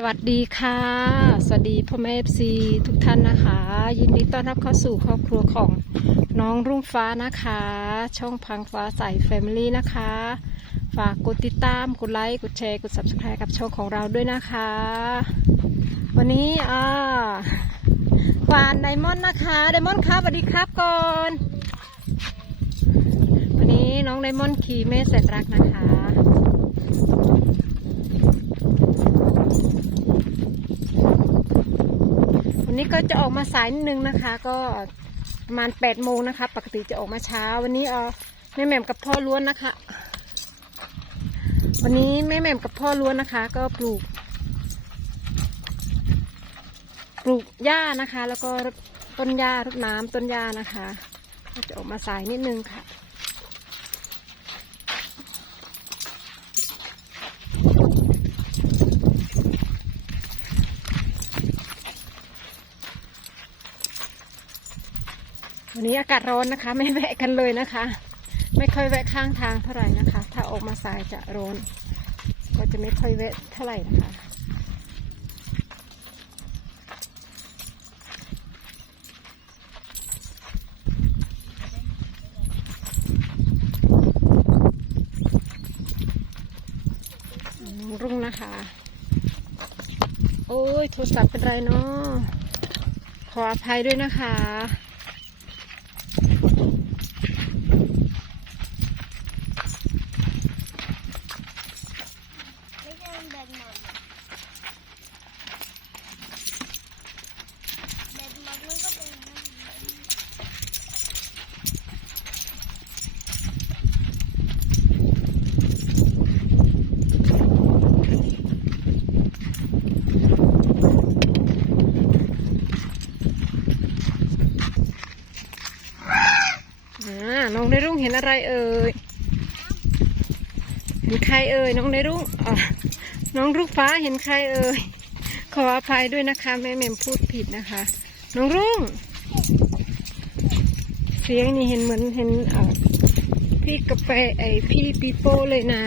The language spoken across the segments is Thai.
สวัสดีค่ะ สวัสดีพ่อแม่เอฟซีทุกท่านนะคะ ยินดีต้อนรับเข้าสู่ครอบครัวของน้องรุ่งฟ้านะคะ ช่องพังฟ้าใสแฟมิลี่นะคะ ฝากกดติดตาม กดไลค์ กดแชร์ กด subscribe กับช่องของเราด้วยนะคะ วันนี้อ่าหวานไดมอนด์นะคะไดมอนด์ครับสวัสดีครับก่อน วันนี้น้องไดมอนด์ขี่เมสแสนรักนะคะ นี้ก็จะออกมาสายนิดนึงนะคะ ก็ประมาณแปดโมงนะคะ ปกติจะออกมาเช้า วันนี้เออแม่แหม่มกับพ่อล้วนนะคะ วันนี้แม่แหม่มกับพ่อล้วนนะคะ ก็ปลูก ปลูกหญ้านะคะ แล้วก็ต้นหญ้ารดน้ำต้นหญ้านะคะ ก็จะออกมาสายนิดนึงค่ะ วันนี้อากาศร้อนนะคะ ไม่แวะกันเลยนะคะ ไม่ค่อยแวะข้างทางเท่าไหร่นะคะ ถ้าออกมาสายจะร้อน ก็จะไม่ค่อยแวะเท่าไหร่นะคะรุ่งนะคะ โอ้ยโทรศัพท์เป็นไรเนาะขออภัยด้วยนะคะ ไม่ใช่แบตหมดแบตหมดมันก็เป็นอย่างนั้น อ่า น้องได้รุ่งเห็นอะไรเอ่ยเห็นใครเอ่ยน้องได้รุ่งน้องรุ่งฟ้าเห็นใครเอ่ยขออภัยด้วยนะคะแม่แม่มพูดผิดนะคะ น้องรุ่ง เสียงนี่เห็นเหมือนเห็นพี่กาแฟไอพี่ปีโป้เลยนะ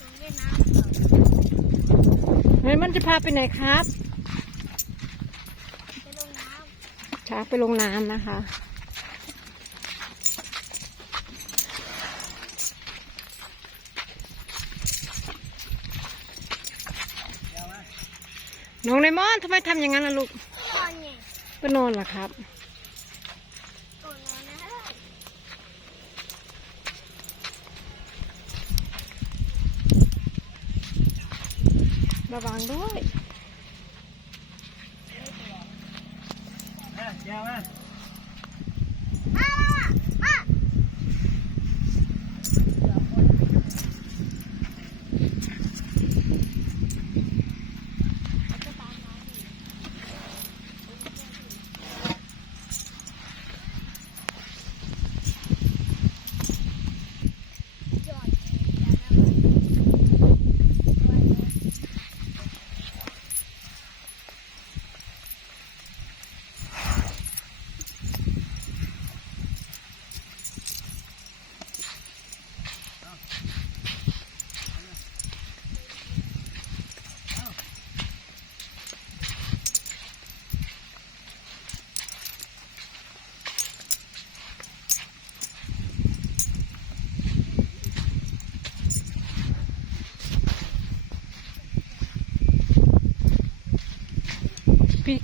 ลงเล่นน้ำก่อน เฮ้ยมั นจะพาไปไหนครับไปลงน้ค่ะไปลงน้ำนะคะน้องไดมอนด์ทำไมทำอย่างนั้นล่ะลูกำก่อนไงก็นอนเหรอครับ ก่อนนอนนะ ระวังด้วย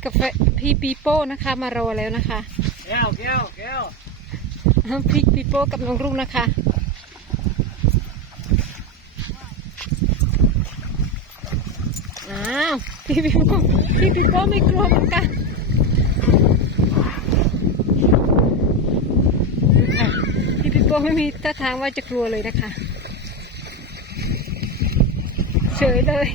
กาแฟพี่ปีโป้นะคะ มารอแล้วนะคะแก้วแก้วแก้วอ้าวพี่ปีโป้กับน้องรุ่งนะคะอ้าวพี่ปีโป้พี่ปีโป้ไม่กลัวเหมือนกันดูค่ะพี่ปีโป้ไม่มีท่าทางว่าจะกลัวเลยนะคะ เฉยเลย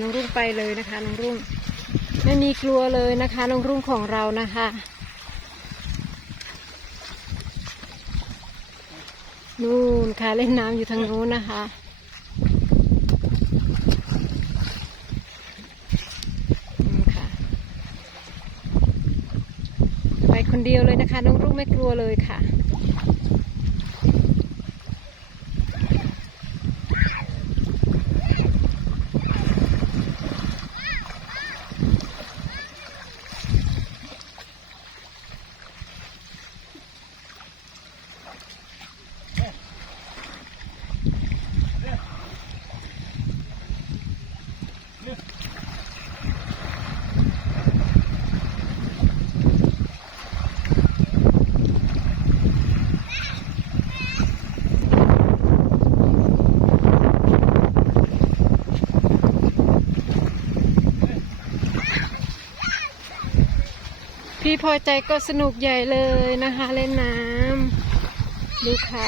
น้องรุ่งไปเลยนะคะน้องรุ่ง ไม่มีกลัวเลยนะคะน้องรุ่งของเรานะคะนู่นค่ะเล่นน้ำอยู่ทางนู้นนะคะ ไปคนเดียวเลยนะคะ น้องรุ่งไม่กลัวเลยค่ะ พี่พอใจก็สนุกใหญ่เลยนะคะ เล่นน้ำดูค่ะ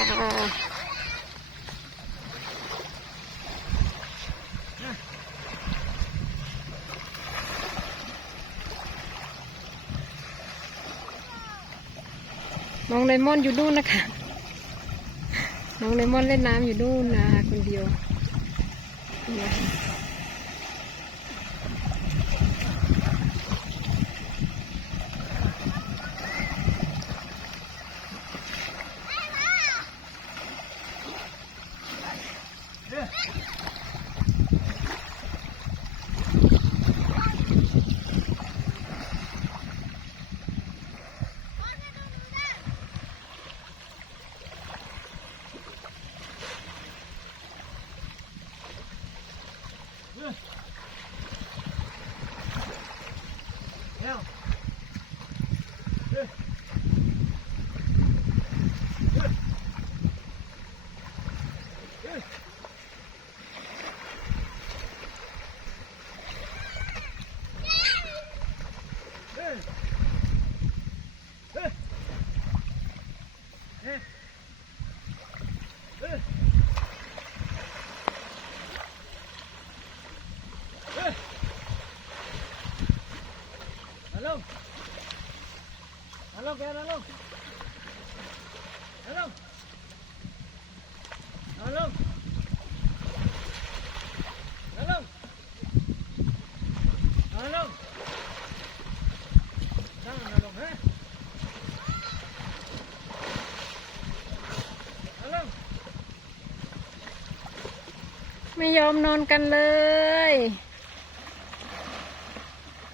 น้องเลมอนอยู่นู่นนะคะ น้องเลมอนเล่นน้ำอยู่นู่นนะคะคนเดียว เนี่ยค่ะ Hello. Hello, kaya hello. Hello. Hello. Hello. Hello. Saan ang hello, ha? Hello. ไม่ยอมนอนกันเลย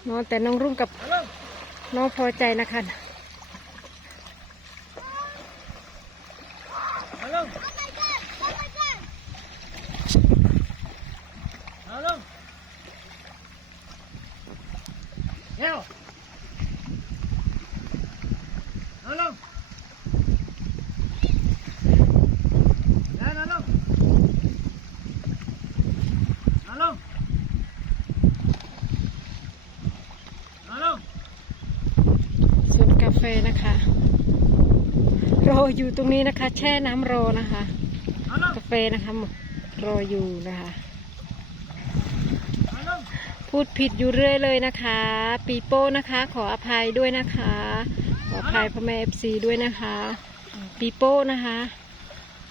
นอนแต่น้องรุ่งกับ Hello. น้องพอใจนะคะ Heo. Hello. Yan, hello. Hello. Hello. ส่วนกาแฟนะคะ รออยู่ตรงนี้นะคะ แช่น้ำรอนะคะ Hello. กาแฟนะคะรออยู่นะคะ Hello. พูดผิดอยู่เรื่อยเลยนะคะ ปีโป้นะคะ ขออภัยด้วยนะคะ ขออภัยพ่อแม่เอฟซีด้วยนะคะ ปีโป้นะคะ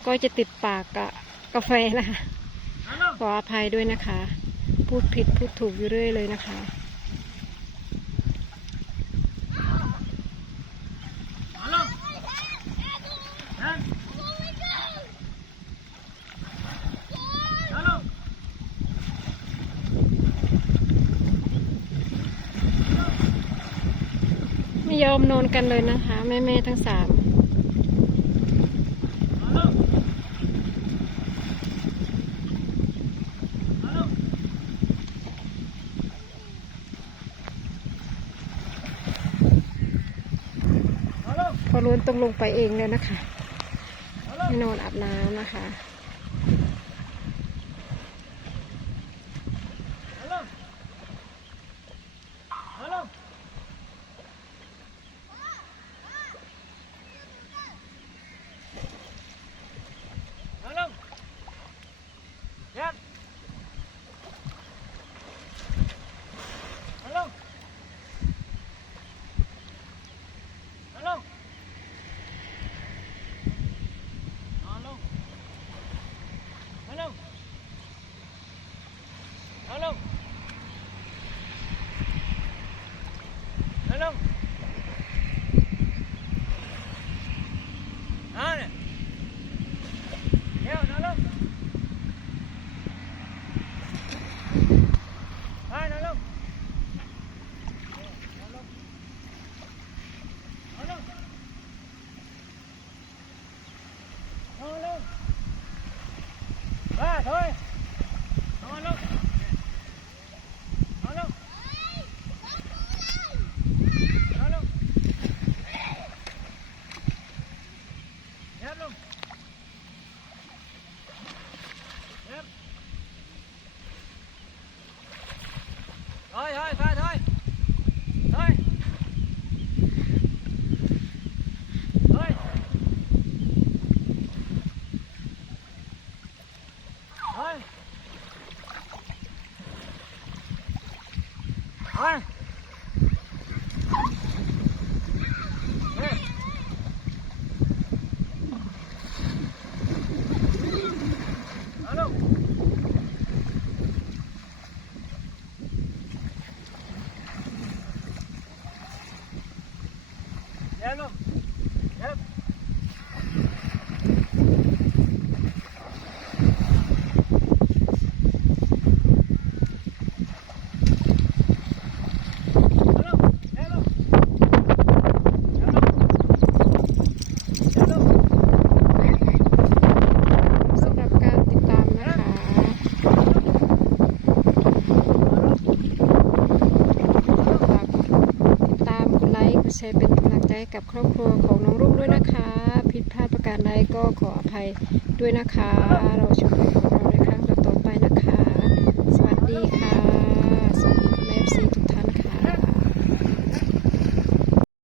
ก็จะติดปากกับกาแฟนะคะ Hello. ขออภัยด้วยนะคะ พูดผิดพูดถูกอยู่เรื่อยเลยนะคะ ม่ยอมนอนกันเลยนะคะ แม่ ๆ ทั้งสามพอล้วนต้องลงไปเองแล้วนะคะไม่นอนอาบน้ำนะคะ Ano? Hello. กับครอบครัวของน้องรุ่งด้วยนะคะ ผิดพลาดประการใดก็ขออภัยด้วยนะคะ เราชมคลิปของเราในครั้งต่อไปนะคะ สวัสดีค่ะ